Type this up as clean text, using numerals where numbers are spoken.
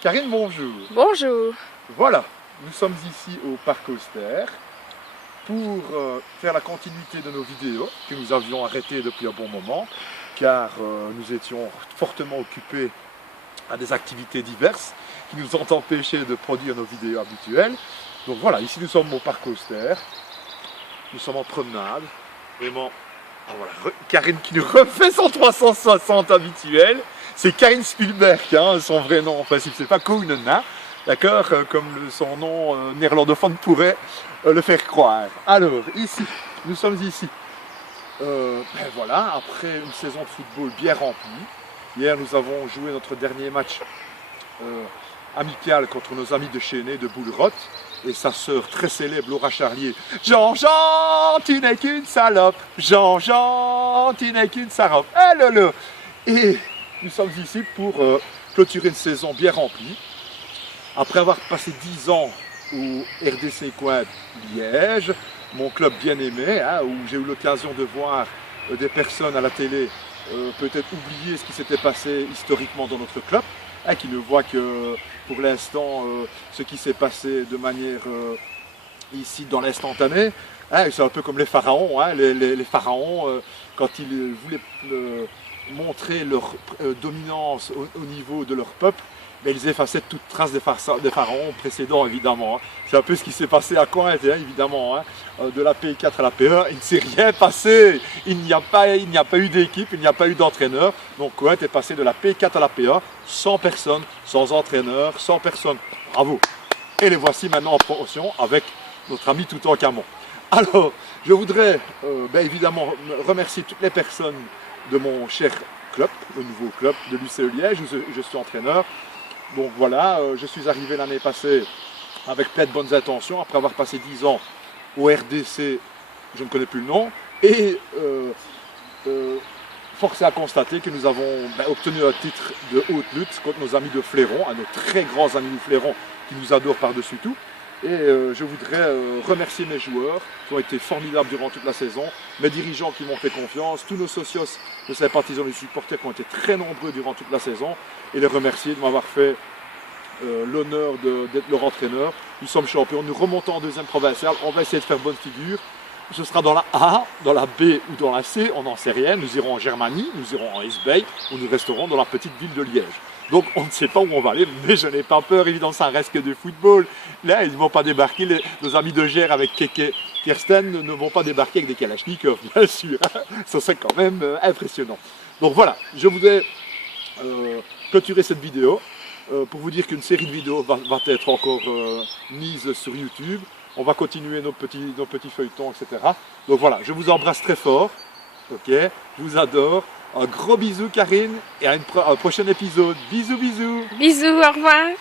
Karine, bonjour. Bonjour. Voilà, nous sommes ici au Parc Auster pour faire la continuité de nos vidéos que nous avions arrêtées depuis un bon moment car nous étions fortement occupés à des activités diverses qui nous ont empêchés de produire nos vidéos habituelles. Donc voilà, ici nous sommes au Parc Auster, nous sommes en promenade, vraiment, voilà, Karine qui nous refait son 360 habituel. C'est Karine Spielberg, hein, son vrai nom en principe, c'est pas Kounena, d'accord, comme son nom néerlandophone pourrait le faire croire. Alors, ici, nous sommes ici, voilà, après une saison de football bien remplie. Hier, nous avons joué notre dernier match amical contre nos amis de Chénet, de Boulerotte, et sa sœur très célèbre, Laura Charlier. Jean-Jean, tu n'es qu'une salope, Jean-Jean, tu n'es qu'une salope, hello. Et nous sommes ici pour clôturer une saison bien remplie. Après avoir passé 10 ans au RDC Coin Liège, mon club bien aimé, hein, où j'ai eu l'occasion de voir des personnes à la télé peut-être oublier ce qui s'était passé historiquement dans notre club, hein, qui ne voient que pour l'instant ce qui s'est passé de manière ici dans l'instantané. Hein, c'est un peu comme les pharaons, hein, les pharaons quand ils voulaient montrer leur dominance au niveau de leur peuple, mais ils effaçaient toute trace des pharaons précédents évidemment. Hein. C'est un peu ce qui s'est passé à Coin, hein, évidemment, hein. De la P4 à la P1, il ne s'est rien passé, il n'y a pas eu d'équipe, il n'y a pas eu d'entraîneur, donc Coin est passé de la P4 à la P1, sans personne, sans entraîneur, sans personne. Bravo. Et les voici maintenant en promotion avec notre ami Toutankhamon. Alors, je voudrais évidemment remercier toutes les personnes de mon cher club, le nouveau club de l'UCE Liège, où je suis entraîneur. Donc voilà, je suis arrivé l'année passée avec plein de bonnes intentions, après avoir passé 10 ans au RDC, je ne connais plus le nom, et force est à constater que nous avons obtenu un titre de haute lutte contre nos amis de Fléron, à nos très grands amis de Fléron qui nous adorent par-dessus tout. Et je voudrais remercier mes joueurs qui ont été formidables durant toute la saison, mes dirigeants qui m'ont fait confiance, tous nos socios, nos sympathisants, les supporters qui ont été très nombreux durant toute la saison, et les remercier de m'avoir fait l'honneur d'être leur entraîneur. Nous sommes champions, nous remontons en deuxième provinciale, on va essayer de faire bonne figure. Ce sera dans la A, dans la B ou dans la C, on n'en sait rien. Nous irons en Germanie, nous irons en Esbeil, ou nous resterons dans la petite ville de Liège. Donc on ne sait pas où on va aller, mais je n'ai pas peur, évidemment, ça reste que du football. Là, ils ne vont pas débarquer, nos amis de Gers avec Keke Kirsten ne vont pas débarquer avec des kalachnikovs, bien sûr. Ça serait quand même impressionnant. Donc voilà, je voudrais clôturer cette vidéo pour vous dire qu'une série de vidéos va être encore mise sur YouTube. On va continuer nos petits feuilletons, etc. Donc voilà, je vous embrasse très fort. Ok, je vous adore. Un gros bisou Karine et à un prochain épisode. Bisous, bisous. Bisous, au revoir.